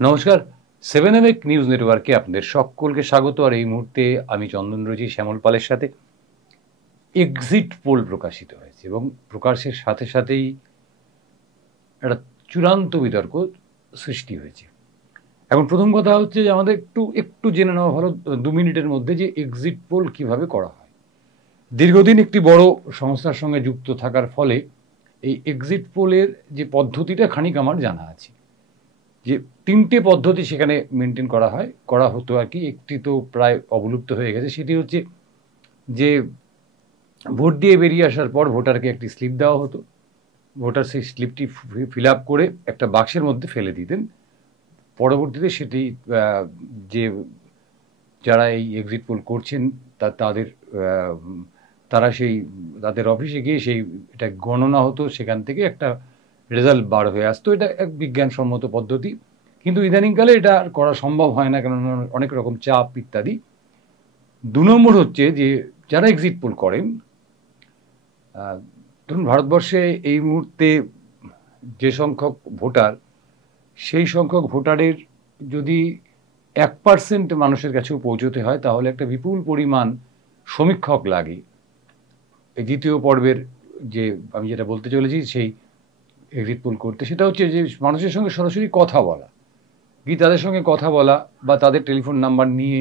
নমস্কার। 7 নিউজ নেটওয়ার্কে আপনাদের সকলকে স্বাগত। আর এই মুহূর্তে আমি চন্দন রয়েছি শ্যামল পালের সাথে। এক্সিট পোল প্রকাশিত হয়েছে এবং প্রকাশের সাথে সাথেই একটা চূড়ান্ত বিতর্ক সৃষ্টি হয়েছে। এখন প্রথম কথা হচ্ছে যে আমাদের একটু জেনে নেওয়া ভালো 2 মিনিটের মধ্যে যে এক্সিট পোল কিভাবে করা হয়। দীর্ঘদিন একটি বড় সংস্থার সঙ্গে যুক্ত থাকার ফলে এই এক্সিট পোলের যে পদ্ধতিটা খানিক আমার জানা আছে। যে 3টে পদ্ধতি সেখানে মেনটেন করা হতো আর কি। একটি তো প্রায় অবলুপ্ত হয়ে গেছে, সেটি হচ্ছে যে ভোট দিয়ে বেরিয়ে আসার পর ভোটারকে একটি স্লিপ দেওয়া হতো। ভোটার সেই স্লিপটি ফিল আপ করে একটা বাক্সের মধ্যে ফেলে দিতেন। পরবর্তীতে সেটি যে যারা এই এক্সিট পোল করছেন তারা তাদের অফিসে গিয়ে এটা গণনা হতো, সেখান থেকে একটা রেজাল্ট বার হয়ে আসতো। এটা এক বিজ্ঞানসম্মত পদ্ধতি, কিন্তু ইদানিংকালে এটা আর করা সম্ভব হয় না, কারণ অনেক রকম চাপ ইত্যাদি। 2 নম্বর হচ্ছে যে যারা এক্সিট পোল করেন, ধরুন ভারতবর্ষে এই মুহূর্তে যে সংখ্যক ভোটার, সেই সংখ্যক ভোটারের যদি 1% মানুষের কাছেও পৌঁছতে হয়, তাহলে একটা বিপুল পরিমাণ সমীক্ষক লাগে। এই দ্বিতীয় পর্বের যে আমি যেটা বলতে চলেছি সেই এক্সিট পোল করতে, সেটা হচ্ছে যে মানুষের সঙ্গে সরাসরি কথা বলা, তাদের সঙ্গে কথা বলা বা তাদের টেলিফোন নাম্বার নিয়ে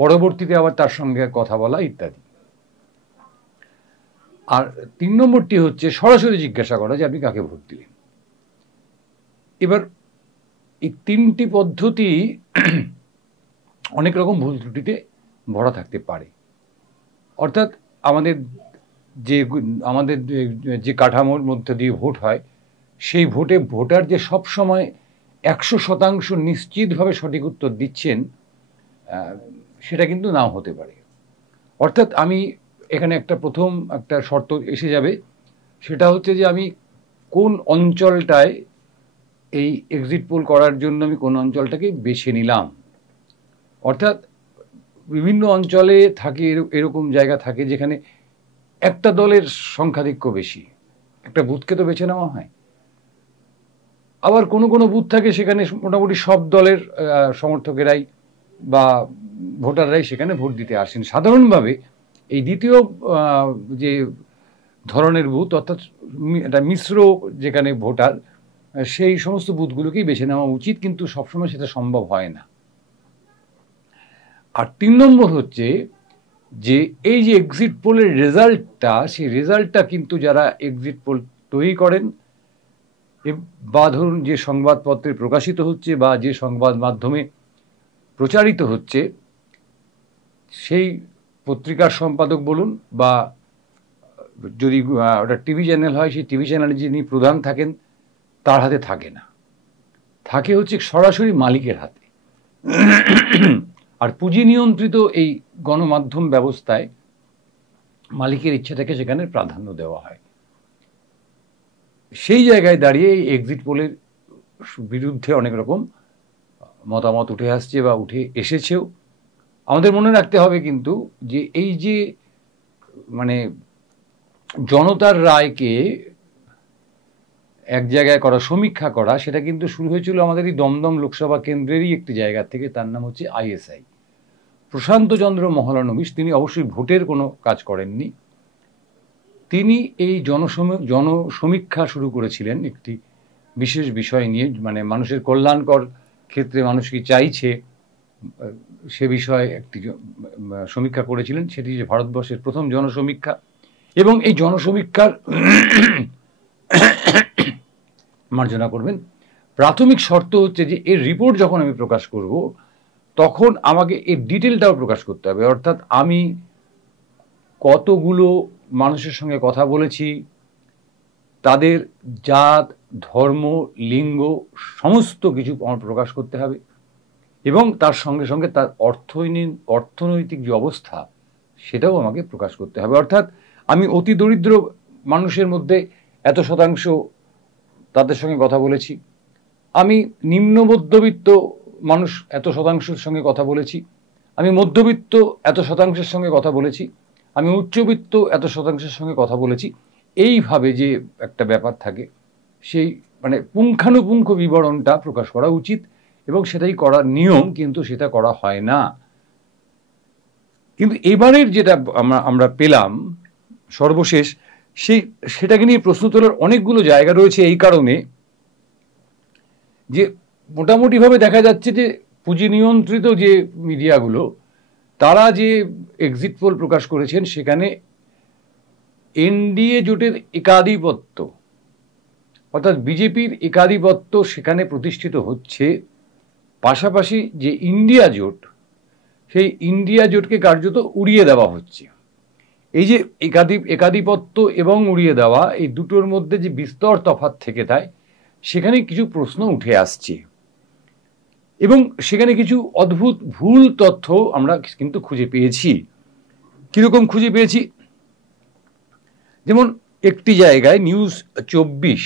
পরবর্তীতে আবার তার সঙ্গে কথা বলা ইত্যাদি। আর 3 নম্বরটি হচ্ছে সরাসরি জিজ্ঞাসা করা যে আপনি কাকে ভোট দিলেন। এবার এই 3টি পদ্ধতি অনেক রকম ভুল ত্রুটিতে ভরা থাকতে পারে। অর্থাৎ আমাদের যে কাঠামোর মধ্যে দিয়ে ভোট হয়, সেই ভোটে ভোটার যে সব সময় 100% নিশ্চিতভাবে সঠিক উত্তর দিচ্ছেন, সেটা কিন্তু নাও হতে পারে। অর্থাৎ আমি এখানে প্রথম একটা শর্ত এসে যাবে, সেটা হচ্ছে যে আমি কোন অঞ্চলটায় এই এক্সিট পোল করার জন্য আমি কোন অঞ্চলটাকে বেছে নিলাম। অর্থাৎ বিভিন্ন অঞ্চলে থাকে এরকম জায়গা থাকে যেখানে একটা দলের সংখ্যাধিক্য বেশি, একটা বুথকে তো বেছে নেওয়া হয়। আবার কোনো কোনো বুথ থাকে সেখানে মোটামুটি সব দলের সমর্থকেরাই বা ভোটাররাই সেখানে ভোট দিতে আসেন। সাধারণভাবে এই দ্বিতীয় যে ধরনের বুথ, অর্থাৎ একটা মিশ্র যেখানে ভোটার, সেই সমস্ত বুথগুলোকেই বেছে নেওয়া উচিত, কিন্তু সবসময় সেটা সম্ভব হয় না। আর 3 নম্বর হচ্ছে যে এই যে এক্সিট পোলের রেজাল্টটা, সেই রেজাল্টটা কিন্তু যারা এক্সিট পোল তৈরি করেন বা ধরুন যে সংবাদপত্রে প্রকাশিত হচ্ছে বা যে সংবাদ মাধ্যমে প্রচারিত হচ্ছে, সেই পত্রিকার সম্পাদক বলুন বা যদি ওটা টিভি চ্যানেল হয়, সেই টিভি চ্যানেলে যিনি প্রধান থাকেন তার হাতে থাকে না, থাকে হচ্ছে সরাসরি মালিকের হাতে। আর পুঁজি নিয়ন্ত্রিত এই গণমাধ্যম ব্যবস্থায় মালিকের ইচ্ছাটাকে সেখানে প্রাধান্য দেওয়া হয়। সেই জায়গায় দাঁড়িয়ে এই এক্সিট পোলের বিরুদ্ধে অনেক রকম মতামত উঠে আসছে বা উঠে এসেছেও। আমাদের মনে রাখতে হবে কিন্তু যে এই যে জনতার রায়কে এক জায়গায় করা, সমীক্ষা করা, সেটা কিন্তু শুরু হয়েছিল আমাদের এই দমদম লোকসভা কেন্দ্রেরই একটি জায়গা থেকে। তার নাম হচ্ছে ISI, প্রশান্ত চন্দ্র মহলানবিশ। তিনি অবশ্যই ভোটের কোনো কাজ করেননি, তিনি এই জনসমীক্ষা শুরু করেছিলেন একটি বিশেষ বিষয় নিয়ে, মানুষের কল্যাণকর ক্ষেত্রে মানুষ কি চাইছে সে বিষয়ে একটি সমীক্ষা করেছিলেন। সেটি যে ভারতবর্ষের প্রথম জনসমীক্ষা। এবং এই জনসমীক্ষার মার্জনা করবেন, প্রাথমিক শর্ত হচ্ছে যে এর রিপোর্ট যখন আমি প্রকাশ করব, তখন আমাকে এর ডিটেলটাও প্রকাশ করতে হবে। অর্থাৎ আমি কতগুলো মানুষের সঙ্গে কথা বলেছি, তাদের জাত, ধর্ম, লিঙ্গ সমস্ত কিছু আমার প্রকাশ করতে হবে, এবং তার সঙ্গে সঙ্গে তার অর্থনৈতিক যে অবস্থা সেটাও আমাকে প্রকাশ করতে হবে। অর্থাৎ আমি অতি দরিদ্র মানুষের মধ্যে এত শতাংশ তাদের সঙ্গে কথা বলেছি, আমি নিম্ন মধ্যবিত্ত মানুষ এত শতাংশের সঙ্গে কথা বলেছি, আমি মধ্যবিত্ত এত শতাংশের সঙ্গে কথা বলেছি, আমি উচ্চবিত্ত এত শতাংশের সঙ্গে কথা বলেছি। এইভাবে যে একটা ব্যাপার থাকে, সেই পুঙ্খানুপুঙ্খ বিবরণটা প্রকাশ করা উচিত। এবং সেটাই করার নিয়ম, কিন্তু সেটা করা হয় না। কিন্তু এবারের যেটা আমরা পেলাম সর্বশেষ, সেটাকে নিয়ে প্রশ্ন তোলার অনেকগুলো জায়গা রয়েছে, এই কারণে যে মোটামুটিভাবে দেখা যাচ্ছে যে পুঁজি নিয়ন্ত্রিত যে মিডিয়াগুলো, তারা যে এক্সিট পোল প্রকাশ করেছেন সেখানে এনডিএ জোটের একাধিপত্য, অর্থাৎ বিজেপির একাধিপত্য সেখানে প্রতিষ্ঠিত হচ্ছে। পাশাপাশি যে ইন্ডিয়া জোট, সেই ইন্ডিয়া জোটকে কার্যত উড়িয়ে দেওয়া হচ্ছে। এই যে একাধিপত্য এবং উড়িয়ে দেওয়া, এই দুটোর মধ্যে যে বিস্তর তফাৎ থেকে যায়, সেখানে কিছু প্রশ্ন উঠে আসছে এবং সেখানে কিছু অদ্ভুত ভুল তথ্য আমরা কিন্তু খুঁজে পেয়েছি। কিরকম খুঁজে পেয়েছি? যেমন একটি জায়গায় নিউজ 24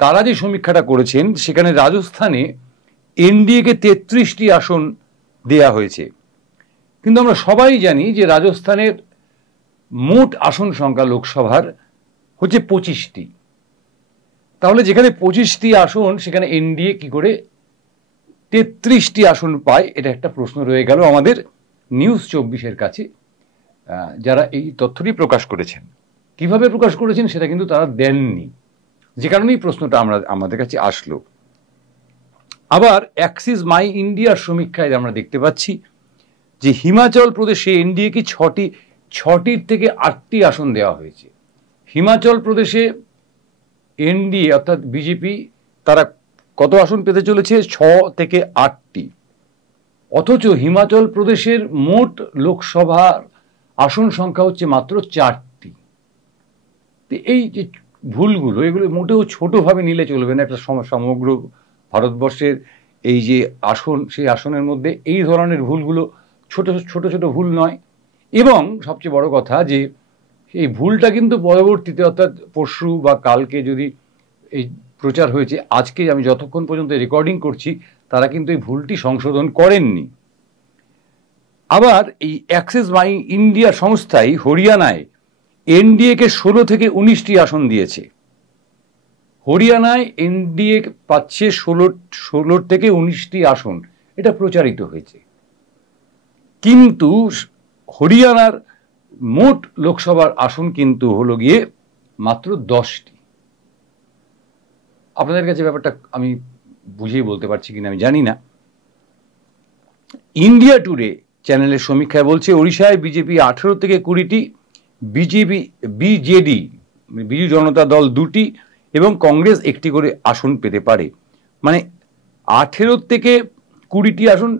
তারা যে সমীক্ষাটা করেছেন, সেখানে রাজস্থানে এনডিএকে 33টি আসন দেয়া হয়েছে। কিন্তু আমরা সবাই জানি যে রাজস্থানের মোট আসন সংখ্যা লোকসভার হচ্ছে 25টি। তাহলে যেখানে 25টি আসন, সেখানে এনডিএ কি করে 33টি আসন পায়? এটা একটা প্রশ্ন রয়ে গেল আমাদের নিউজ 24-এর কাছে, যারা এই তথ্যটি প্রকাশ করেছেন। কিভাবে প্রকাশ করেছেন সেটা কিন্তু তারা দেননি, যে কারণেই প্রশ্নটা আমাদের কাছে আসলো। আবার অ্যাক্সিস মাই ইন্ডিয়ার সমীক্ষায় আমরা দেখতে পাচ্ছি যে হিমাচল প্রদেশে এনডিএকে 6টির থেকে 8টি আসন দেওয়া হয়েছে। হিমাচল প্রদেশে এনডিএ অর্থাৎ বিজেপি তারা কত আসন পেতে চলেছে? 6 থেকে 8টি। অথচ হিমাচল প্রদেশের মোট লোকসভার আসন সংখ্যা হচ্ছে মাত্র 4টি। এই যে ভুলগুলো, এগুলো মোটেও ছোটভাবে নিলে চলবে না। একটা সমগ্র ভারতবর্ষের এই যে আসন, সেই আসনের মধ্যে এই ধরনের ভুলগুলো ছোট ছোট ভুল নয়। এবং সবচেয়ে বড় কথা যে এই ভুলটা কিন্তু পরবর্তীতে, অর্থাৎ পরশু বা কালকে যদি এই প্রচার হয়েছে, আজকে আমি যতক্ষণ পর্যন্ত রেকর্ডিং করছি, তারা কিন্তু এই ভুলটি সংশোধন করেননি। আবার এই অ্যাক্সিস মাই ইন্ডিয়া সংস্থায় হরিয়ানায় এনডিএকে 16 থেকে 19টি আসন দিয়েছে। হরিয়ানায় এনডিএ পাচ্ছে 16 থেকে 19টি আসন, এটা প্রচারিত হয়েছে। কিন্তু হরিয়ানার মোট লোকসভার আসন কিন্তু হলো গিয়ে মাত্র 10টি। আপনাদের কাছে ব্যাপারটা আমি বুঝিয়ে বলতে পারছি কিনা আমি জানি না। ইন্ডিয়া টুডে চ্যানেলের সমীক্ষায় বলছে ওড়িশায় বিজেপি 18 থেকে 20টি, বিজেডি বিজু জনতা দল 2টি এবং কংগ্রেস 1টি করে আসন পেতে পারে। মানে 18 থেকে 20টি আসন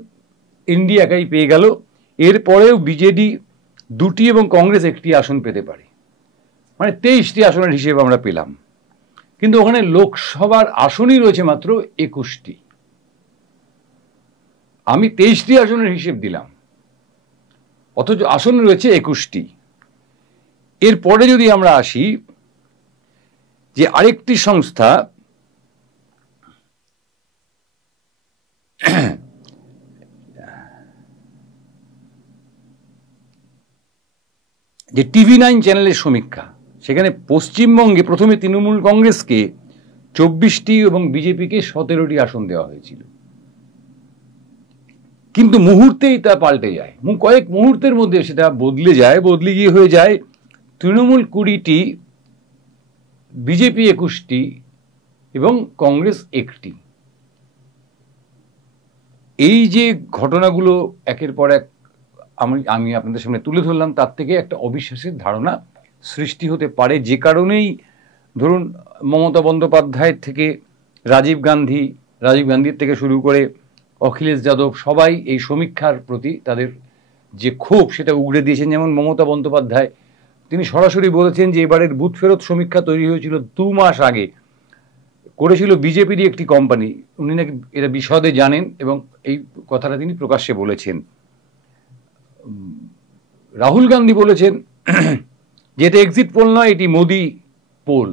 ইন্ডিয়া একাই পেয়ে গেল। এরপরেও বিজেডি 2টি এবং কংগ্রেস 1টি আসন পেতে পারে। মানে 23টি আসনের হিসেব আমরা পেলাম। কিন্তু ওখানে লোকসভার আসনই রয়েছে মাত্র 21টি। আমি 23টি আসনের হিসেব দিলাম, অথচ আসন রয়েছে 21টি। এরপরে যদি আমরা আসি যে আরেকটি সংস্থা যে TV9 চ্যানেলের সমীক্ষা, সেখানে পশ্চিমবঙ্গে প্রথমে তৃণমূল কংগ্রেসকে 24টি এবং বিজেপিকে 17টি আসন দেওয়া হয়েছিল। কিন্তু মুহূর্তেই তা পাল্টে যায়, কয়েক মুহূর্তের মধ্যে সেটা বদলে গিয়ে হয়ে যায় তৃণমূল 20টি, বিজেপি 21টি এবং কংগ্রেস 1টি। এই যে ঘটনাগুলো একের পর এক আমি আপনাদের সামনে তুলে ধরলাম, তার থেকে একটা অবিশ্বাসের ধারণা সৃষ্টি হতে পারে। যে কারণেই ধরুন মমতা বন্দ্যোপাধ্যায় থেকে রাজীব গান্ধীর থেকে শুরু করে অখিলেশ যাদব, সবাই এই সমীক্ষার প্রতি তাদের যে ক্ষোভ সেটা উগড়ে দিয়েছেন। যেমন মমতা বন্দ্যোপাধ্যায়, তিনি সরাসরি বলেছেন যে এবারের বুথ ফেরত সমীক্ষা তৈরি হয়েছিল 2 মাস আগে, করেছিল বিজেপিরই একটি কোম্পানি। উনি নাকি এরা বিশদে জানেন এবং এই কথাটা তিনি প্রকাশ্যে বলেছেন। রাহুল গান্ধী বলেছেন যে এটা এক্সিট পোল নয়, এটি মোদি পোল।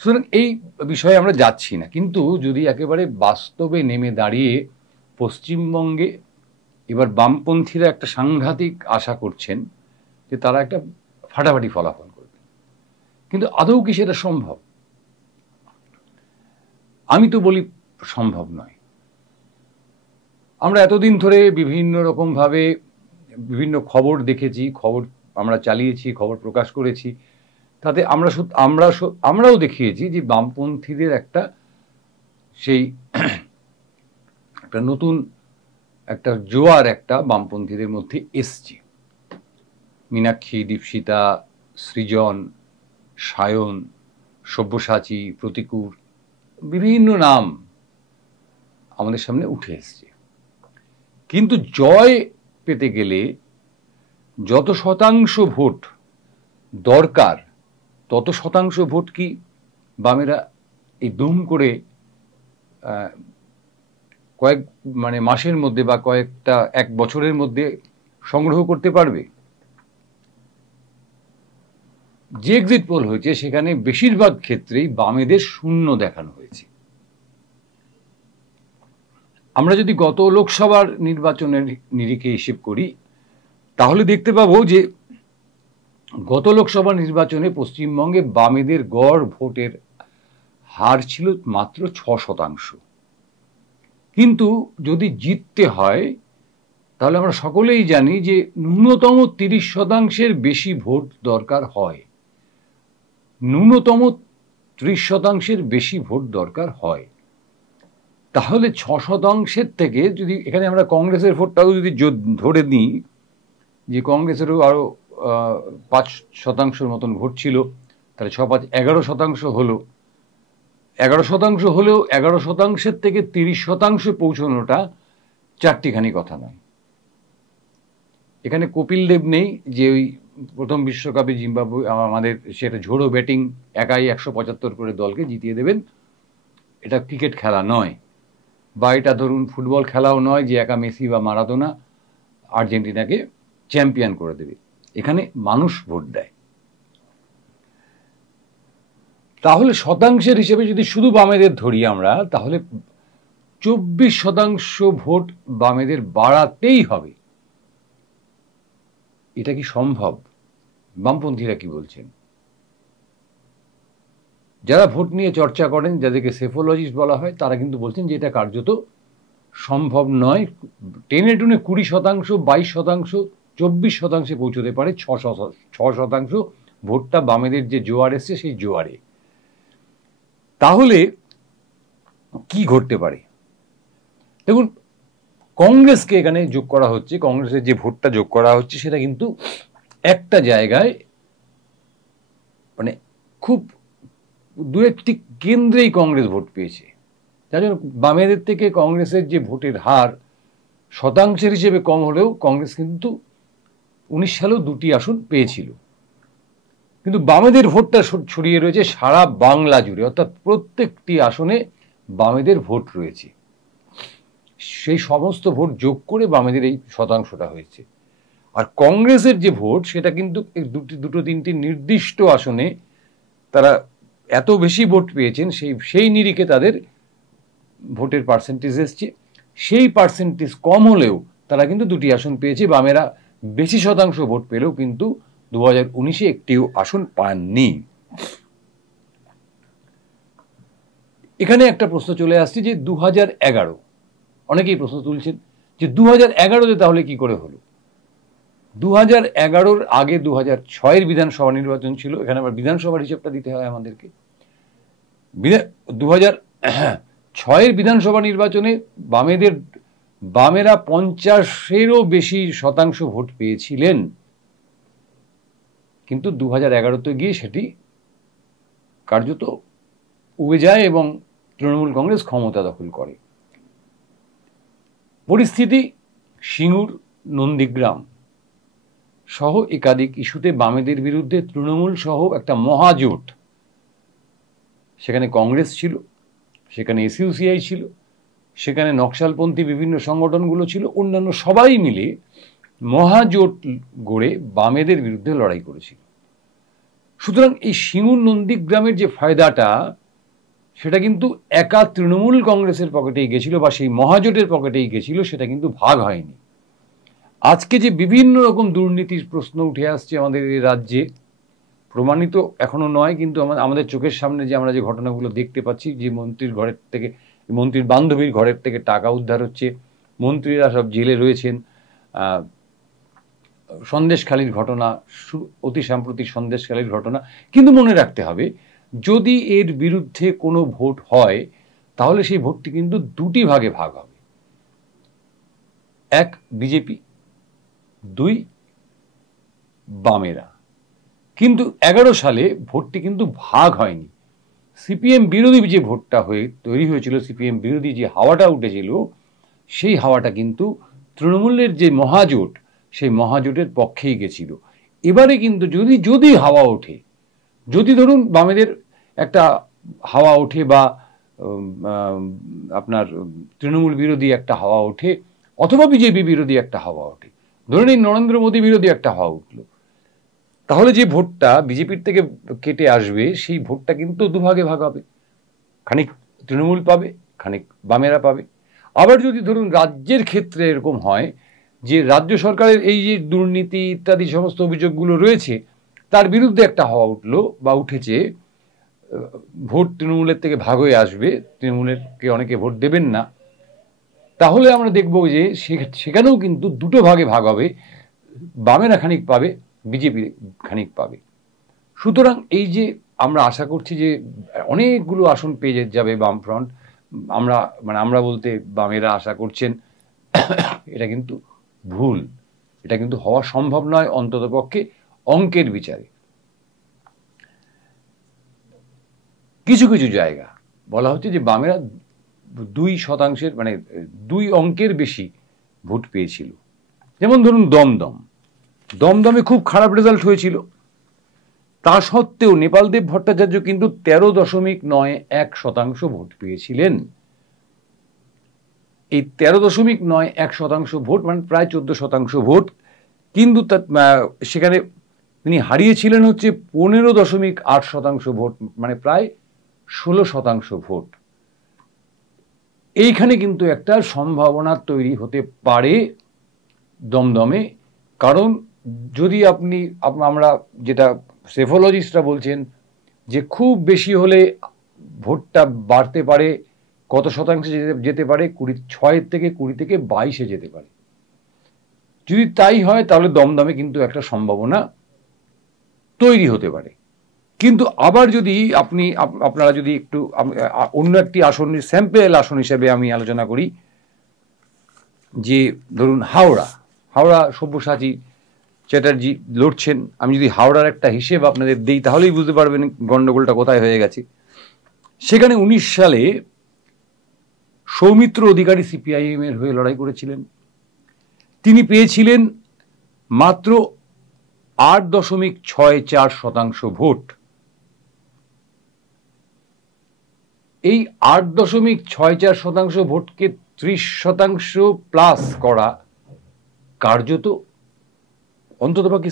সুতরাং এই বিষয়ে আমরা যাচ্ছি না। কিন্তু যদি একেবারে বাস্তবে নেমে দাঁড়িয়ে পশ্চিমবঙ্গে এবার বামপন্থীরা একটা সাংঘাতিক আশা করছেন যে তারা একটা ফাটাফাটি ফলাফল করবে, কিন্তু আদৌ কি সেটা সম্ভব? আমি তো বলি সম্ভব নয়। আমরা এতদিন ধরে বিভিন্ন রকমভাবে বিভিন্ন খবর দেখেছি, খবর আমরা চালিয়েছি, খবর প্রকাশ করেছি, তাতে আমরাও দেখিয়েছি যে বামপন্থীদের একটা সেই একটা নতুন একটা জোয়ার একটা বামপন্থীদের মধ্যে এসছে। মীনাক্ষী, দীপশিতা, সৃজন, সায়ন, সব্যসাচী, প্রতিকূর, বিভিন্ন নাম আমাদের সামনে উঠে এসছে। কিন্তু জয় পেতে গেলে যত শতাংশ ভোট দরকার তত শতাংশ ভোট কি বামেরা এই দুম করে কয়েক মাসের মধ্যে বা এক বছরের মধ্যে সংগ্রহ করতে পারবে? যে এক্সিট পোল হয়েছে সেখানে বেশিরভাগ ক্ষেত্রেই বামেদের শূন্য দেখানো হয়েছে। আমরা যদি গত লোকসভার নির্বাচনের নিরিখে হিসেব করি তাহলে দেখতে পাবো যে গত লোকসভা নির্বাচনে পশ্চিমবঙ্গে বামেদের গড় ভোটের হার ছিল মাত্র 6%। কিন্তু যদি জিততে হয় তাহলে আমরা সকলেই জানি যে ন্যূনতম 30%-এর বেশি ভোট দরকার হয়। ন্যূনতম 30%-এর বেশি ভোট দরকার হয়। তাহলে 6%-এর থেকে যদি এখানে আমরা কংগ্রেসের ভোটটাও যদি ধরে নিই যে কংগ্রেসেরও আরো 5% মতন ভোট ছিল, তাহলে 6-5 11% হলো। 11% হলেও 11%-এর থেকে 30% পৌঁছানোটা চারটিখানি কথা নয়। এখানে কপিল দেব নেই যে ওই প্রথম বিশ্বকাপে জিম্বাবুয়ে আমাদের সেটা ঝোড়ো ব্যাটিং একাই 175 করে দলকে জিতিয়ে দেবেন। এটা ক্রিকেট খেলা নয়, বা এটা ধরুন ফুটবল খেলাও নয় যে একা মেসি বা মারাদোনা আর্জেন্টিনাকে চ্যাম্পিয়ন করে দেবে। এখানে মানুষ ভোট দেয়। তাহলে শতাংশের হিসেবে যদি শুধু বামেদের ধরি আমরা, তাহলে 24% ভোট বামেদের বাড়াতেই হবে। এটা কি সম্ভব? বামপন্থীরা কি বলছেন? যারা ভোট নিয়ে চর্চা করেন, যাদেরকে সেফোলজিস্ট বলা হয়, তারা কিন্তু বলছেন যে এটা কার্যত সম্ভব নয়। টেনে টুনে 20%, 22%, 24% পৌঁছতে পারে 6% ভোটটা বামেদের যে জোয়ার এসছে সেই জোয়ারে। তাহলে কি ঘটতে পারে? দেখুন, কংগ্রেসকে এখানে যোগ করা হচ্ছে, কংগ্রেসের যে ভোটটা যোগ করা হচ্ছে সেটা কিন্তু একটা জায়গায় খুব দু একটি কেন্দ্রেই কংগ্রেস ভোট পেয়েছে। তার জন্য বামেদের থেকে কংগ্রেসের যে ভোটের হার শতাংশের হিসেবে কম হলেও কংগ্রেস কিন্তু 19 সালেও 2টি আসন পেয়েছিল। কিন্তু বামেদের ভোটটা ছড়িয়ে রয়েছে সারা বাংলা জুড়ে, অর্থাৎ প্রত্যেকটি আসনে বামেদের ভোট রয়েছে। সেই সমস্ত ভোট যোগ করে বামেদের এই শতাংশটা হয়েছে। আর কংগ্রেসের যে ভোট সেটা কিন্তু দুটো তিনটি নির্দিষ্ট আসনে তারা এত বেশি ভোট পেয়েছেন, সেই নিরিখে তাদের ভোটের পার্সেন্টেজ এসছে। সেই পার্সেন্টেজ কম হলেও তারা কিন্তু 2টি আসন পেয়েছে। বামেরা বেশি শতাংশ ভোট পেলেও কিন্তু 2019-এ একটিও আসন পাননি। এখানে একটা প্রশ্ন চলে আসছে যে 2011, অনেকেই প্রশ্ন তুলছেন যে 2011-তে তাহলে কি করে হলো? 2011-র আগে 2006-এর বিধানসভা নির্বাচন ছিল। এখানে আবার বিধানসভার হিসেবটা দিতে হয় আমাদেরকে। 2006-এর বিধানসভা নির্বাচনে বামেরা 50-এরও বেশি শতাংশ ভোট পেয়েছিলেন, কিন্তু 2011-তে গিয়ে সেটি কার্যত উবে যায় এবং তৃণমূল কংগ্রেস ক্ষমতা দখল করে। পরিস্থিতি সিঙ্গুর, নন্দীগ্রাম সহ একাধিক ইস্যুতে বামেদের বিরুদ্ধে তৃণমূল সহ একটা মহাজোট, সেখানে কংগ্রেস ছিল, সেখানে এসইউসিআই ছিল, সেখানে নকশালপন্থী বিভিন্ন সংগঠনগুলো ছিল, অন্যান্য সবাই মিলে মহাজোট গড়ে বামেদের বিরুদ্ধে লড়াই করেছিল। সুতরাং এই সিঙ্গুর নন্দীগ্রামের যে ফায়দাটা সেটা কিন্তু একা তৃণমূল কংগ্রেসের পকেটেই গেছিল বা সেই মহাজোটের পকেটেই গেছিল, সেটা কিন্তু ভাগ হয়নি। আজকে যে বিভিন্ন রকম দুর্নীতির প্রশ্ন উঠে আসছে আমাদের এই রাজ্যে, প্রমাণিত এখনো নয়, কিন্তু আমাদের চোখের সামনে যে আমরা যে ঘটনাগুলো দেখতে পাচ্ছি, যে মন্ত্রীর বান্ধবীর ঘরের থেকে টাকা উদ্ধার হচ্ছে, মন্ত্রীরা সব জেলে রয়েছেন। সন্দেশখালীর ঘটনা, অতি সাম্প্রতিক সন্দেশখালীর ঘটনা। কিন্তু মনে রাখতে হবে, যদি এর বিরুদ্ধে কোনো ভোট হয় তাহলে সেই ভোটটি কিন্তু দুটি ভাগে ভাগ হবে। এক বিজেপি, দুই বামেরা। কিন্তু 11 সালে ভোটটি কিন্তু ভাগ হয়নি। সিপিএম বিরোধী যে ভোটটা তৈরি হয়েছিল, সিপিএম বিরোধী যে হাওয়াটা উঠেছিল, সেই হাওয়াটা কিন্তু তৃণমূলের যে মহাজোট, সেই মহাজোটের পক্ষেই গেছিল। এবারে কিন্তু যদি হাওয়া ওঠে, যদি ধরুন বামেদের একটা হাওয়া ওঠে বা আপনার তৃণমূল বিরোধী একটা হাওয়া ওঠে, অথবা বিজেপি বিরোধী একটা হাওয়া ওঠে, ধরে নিন নরেন্দ্র মোদী বিরোধী একটা হাওয়া উঠল, তাহলে যে ভোটটা বিজেপির থেকে কেটে আসবে সেই ভোটটা কিন্তু দুভাগে ভাগ হবে। খানিক তৃণমূল পাবে, খানিক বামেরা পাবে। আবার যদি ধরুন রাজ্যের ক্ষেত্রে এরকম হয় যে রাজ্য সরকারের এই যে দুর্নীতি ইত্যাদি সমস্ত অভিযোগগুলো রয়েছে, তার বিরুদ্ধে একটা হাওয়া উঠলো বা উঠেছে, ভোট তৃণমূলের থেকে ভাগ হয়ে আসবে, তৃণমূলেরকে অনেকে ভোট দেবেন না, তাহলে আমরা দেখব যে সেখানেও কিন্তু দুটো ভাগে ভাগ হবে, বামেরা খানিক পাবে, বিজেপি খানিক পাবে। সুতরাং এই যে আমরা আশা করছি যে অনেকগুলো আসন পেয়ে যাবে বামফ্রন্ট, আমরা বলতে বামেরা আশা করছেন, এটা কিন্তু ভুল। এটা কিন্তু হওয়া সম্ভব নয়, অন্ততপক্ষে অঙ্কের বিচারে। কিছু কিছু জায়গা বলা হচ্ছে যে বামেরা 2% মানে 2 অঙ্কের বেশি ভোট পেয়েছিল। যেমন ধরুন দমদমে খুব খারাপ রেজাল্ট হয়েছিল, তা সত্ত্বেও নেপালদেব ভট্টাচার্য কিন্তু 13.91% ভোট পেয়েছিলেন। এই 13.91% ভোট মানে প্রায় 14% ভোট, কিন্তু সেখানে তিনি হারিয়েছিলেন হচ্ছে 15.8% ভোট, মানে প্রায় 16% ভোট। এইখানে কিন্তু একটা সম্ভাবনা তৈরি হতে পারে দমদমে। কারণ যদি আমরা যেটা সেফোলজিস্টরা বলছেন যে খুব বেশি হলে ভোটটা বাড়তে পারে, কত শতাংশে যেতে পারে, 6 থেকে 22 যেতে পারে। যদি তাই হয় তাহলে দমদমে কিন্তু একটা সম্ভাবনা তৈরি হতে পারে। কিন্তু আবার যদি আপনারা যদি একটু অন্য একটি আসন, স্যাম্পেল আসন হিসেবে আমি আলোচনা করি, যে ধরুন হাওড়া সব্যসাচী চ্যাটার্জি লড়ছেন। আমি যদি হাওড়ার একটা হিসেব আপনাদের দিই তাহলেই বুঝতে পারবেন গন্ডগোলটা কোথায় হয়ে গেছে। সেখানে 19 সালে সৌমিত্র অধিকারী সিপিআইএম এর হয়ে লড়াই করেছিলেন। তিনি পেয়েছিলেন মাত্র 8.64% ভোট। এই 8.64% ভোটকে 30% প্লাস করা কার্যত অন্ততপক্ষে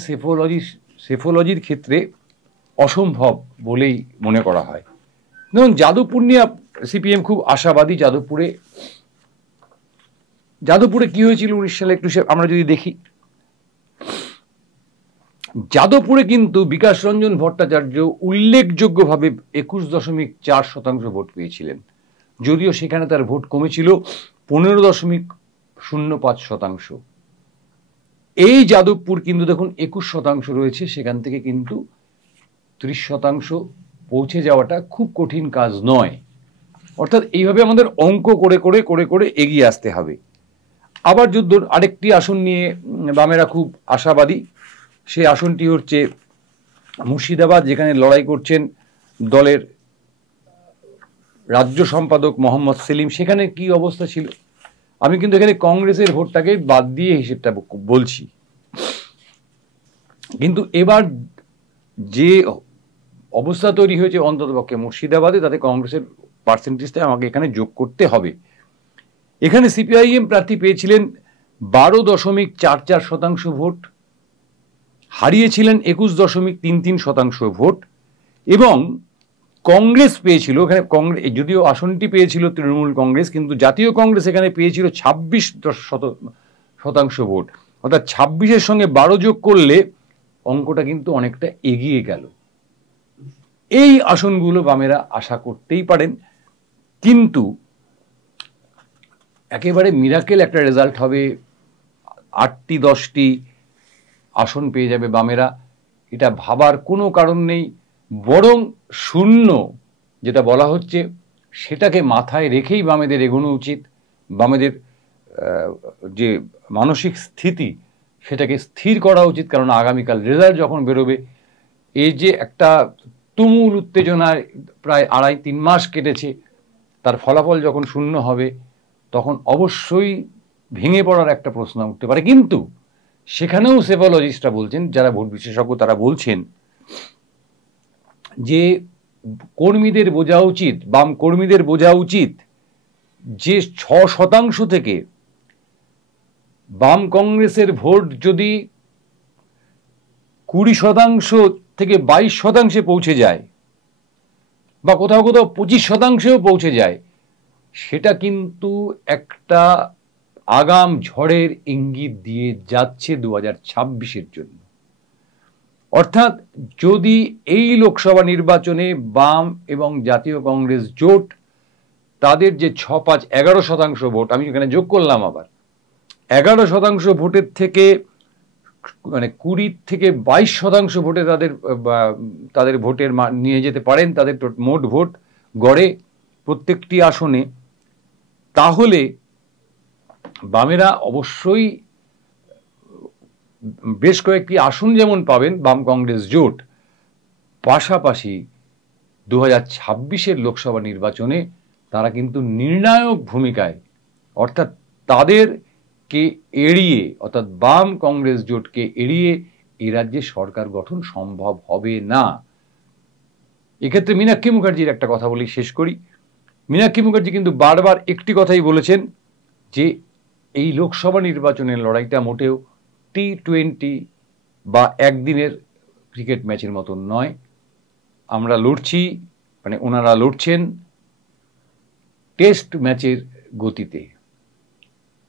সেফোলজির ক্ষেত্রে অসম্ভব বলেই মনে করা হয়। যেমন যাদবপুর নিয়ে সিপিএম খুব আশাবাদী। যাদবপুরে কি হয়েছিল 19 সালে একটু আমরা যদি দেখি, যাদবপুরে কিন্তু বিকাশ রঞ্জন ভট্টাচার্য উল্লেখযোগ্যভাবে 21.4% ভোট পেয়েছিলেন, যদিও সেখানে তার ভোট কমেছিল 15.05%। এই যাদবপুর কিন্তু দেখুন 21% রয়েছে, সেখান থেকে কিন্তু 30% পৌঁছে যাওয়াটা খুব কঠিন কাজ নয়। অর্থাৎ এইভাবে আমাদের অঙ্ক করে করে করে করে এগিয়ে আসতে হবে। আবার আরেকটি আসন নিয়ে বামেরা খুব আশাবাদী, সেই আসনটি হচ্ছে মুর্শিদাবাদ, যেখানে লড়াই করছেন দলের রাজ্য সম্পাদক মোহাম্মদ সেলিম। সেখানে কি অবস্থা ছিল, আমি কিন্তু এখানে কংগ্রেসের ভোটটাকে বাদ দিয়ে হিসেবটা বলছি। কিন্তু এবার যে অবস্থা তৈরি হয়েছে অন্ততপক্ষে মুর্শিদাবাদে, তাতে কংগ্রেসের পার্সেন্টেজটা আমাকে এখানে যোগ করতে হবে। এখানে সিপিআইএম প্রার্থী পেয়েছিলেন 12.44% ভোট, হারিয়েছিলেন 21.33% ভোট, এবং কংগ্রেস পেয়েছিল, এখানে যদিও আসনটি পেয়েছিল তৃণমূল কংগ্রেস, কিন্তু জাতীয় কংগ্রেস এখানে পেয়েছিল 26% ভোট। অর্থাৎ 26-এর সঙ্গে 12 যোগ করলে অঙ্কটা কিন্তু অনেকটা এগিয়ে গেল। এই আসনগুলো বামেরা আশা করতেই পারেন। কিন্তু একেবারে মিরাকেল একটা রেজাল্ট হবে, 8টি 10টি আসন পেয়ে যাবে বামেরা, এটা ভাবার কোনো কারণ নেই। বরং শূন্য যেটা বলা হচ্ছে সেটাকে মাথায় রেখেই বামেদের এগোনো উচিত। বামেদের যে মানসিক স্থিতি সেটাকে স্থির করা উচিত, কারণ আগামীকাল রেজাল্ট যখন বেরোবে, এই যে একটা তুমুল উত্তেজনায় প্রায় 2.5-3 মাস কেটেছে, তার ফলাফল যখন শূন্য হবে তখন অবশ্যই ভেঙে পড়ার একটা প্রশ্ন উঠতে পারে। কিন্তু সেখানেও সেফোলজিস্টরা বলছেন, যারা ভোট বিশেষজ্ঞ তারা বলছেন যে কর্মীদের বোঝা উচিত, বাম কর্মীদের বোঝা উচিত যে 6% থেকে বাম কংগ্রেসের ভোট যদি 20% থেকে 22% পৌঁছে যায়, বা কোথাও কোথাও 25%ও পৌঁছে যায়, সেটা কিন্তু একটা আগাম ঝড়ের ইঙ্গিত দিয়ে যাচ্ছে 2026-এর জন্য। অর্থাৎ যদি এই লোকসভা নির্বাচনে বাম এবং জাতীয় কংগ্রেস জোট তাদের যে 6-5-11% ভোট, আমি এখানে যোগ করলাম আবার 11% ভোটের থেকে, মানে 20 থেকে 22% ভোটে তাদের ভোটের নিয়ে যেতে পারেন, তাদের মোট ভোট গড়ে প্রত্যেকটি আসনে, তাহলে বামেরা অবশ্যই বেশ কয়েকটি আসন যেমন পাবেন বাম কংগ্রেস জোট, পাশাপাশি 2026-এর লোকসভা নির্বাচনে তারা কিন্তু নির্ণায়ক ভূমিকায়, অর্থাৎ তাদেরকে এড়িয়ে, অর্থাৎ বাম কংগ্রেস জোটকে এড়িয়ে এই রাজ্যে সরকার গঠন সম্ভব হবে না। এক্ষেত্রে মীনাক্ষী মুখার্জির একটা কথা বলি, শেষ করি। মীনাক্ষী মুখার্জি কিন্তু বারবার একটি কথাই বলেছেন যে এই লোকসভা নির্বাচনের লড়াইটা মোটেও T20 বা একদিনের ক্রিকেট ম্যাচের মতন নয়। আমরা লড়ছি, মানে ওনারা লড়ছেন টেস্ট ম্যাচের গতিতে।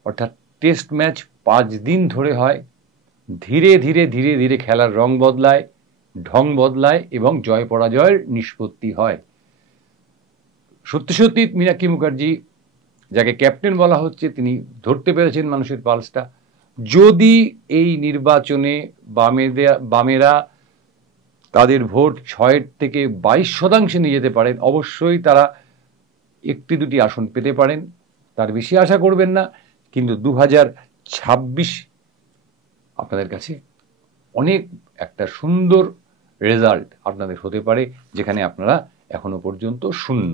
অর্থাৎ টেস্ট ম্যাচ 5 দিন ধরে হয়, ধীরে ধীরে ধীরে ধীরে খেলার রং বদলায়, ঢং বদলায় এবং জয় পরাজয়ের নিষ্পত্তি হয়। সত্যি সত্যি মীনাক্ষী মুখার্জি, যাকে ক্যাপ্টেন বলা হচ্ছে, তিনি ধরতে পেরেছেন মানুষের পালসটা। যদি এই নির্বাচনে বামেরা তাদের ভোট 6 থেকে 22% নিয়ে যেতে পারেন, অবশ্যই তারা 1-2টি আসন পেতে পারেন, তার বেশি আশা করবেন না। কিন্তু 2026 আপনাদের কাছে অনেক একটা সুন্দর রেজাল্ট আপনাদের হতে পারে, যেখানে আপনারা এখনো পর্যন্ত শূন্য।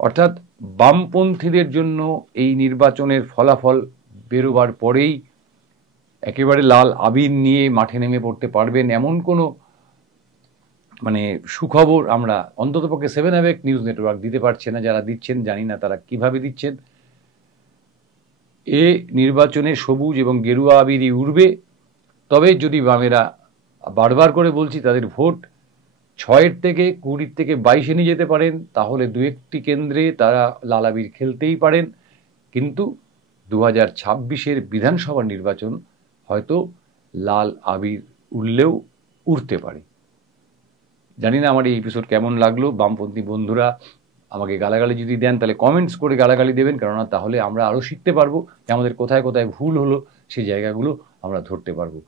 অর্থাৎ বামপন্থীদের জন্য এই নির্বাচনের ফলাফল বেরোবার পরেই একেবারে লাল আবির নিয়ে মাঠে নেমে পড়তে পারবেন এমন কোনো মানে সুখবর আমরা অন্ততপক্ষে 7 অ্যাওয়েক নিউজ নেটওয়ার্ক দিতে পারছে না। যারা দিচ্ছেন জানি না তারা কিভাবে দিচ্ছেন। এ নির্বাচনে সবুজ এবং গেরুয়া আবিরই উড়বে। তবে যদি বামেরা, বারবার করে বলছি, তাদের ভোট 6 থেকে 20 থেকে 22 নিয়ে যেতে পারেন, তাহলে 2-1টি কেন্দ্রে তারা লাল আবির খেলতেই পারেন। কিন্তু 2026-এর বিধানসভা নির্বাচন হয়তো লাল আবির উড়লেও উড়তে পারে। জানি না আমার এই এপিসোড কেমন লাগলো। বামপন্থী বন্ধুরা আমাকে গালাগালি যদি দেন তাহলে কমেন্টস করে গালাগালি দেবেন, কেননা তাহলে আমরা আরও শিখতে পারবো যে আমাদের কোথায় কোথায় ভুল হলো, সেই জায়গাগুলো আমরা ধরতে পারবো।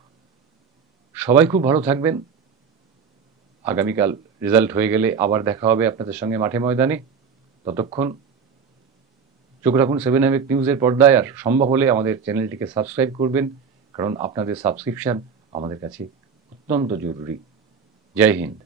সবাই খুব ভালো থাকবেন। আগামীকাল রেজাল্ট হয়ে গেলে আবার দেখা হবে আপনাদের সঙ্গে মাঠে ময়দানে। ততক্ষণ চোখ রাখুন 7 অ্যাওয়েক নিউজের পর্দায়, আর সম্ভব হলে আমাদের চ্যানেলটিকে সাবস্ক্রাইব করবেন, কারণ আপনাদের সাবস্ক্রিপশন আমাদের কাছে অত্যন্ত জরুরি। জয় হিন্দ।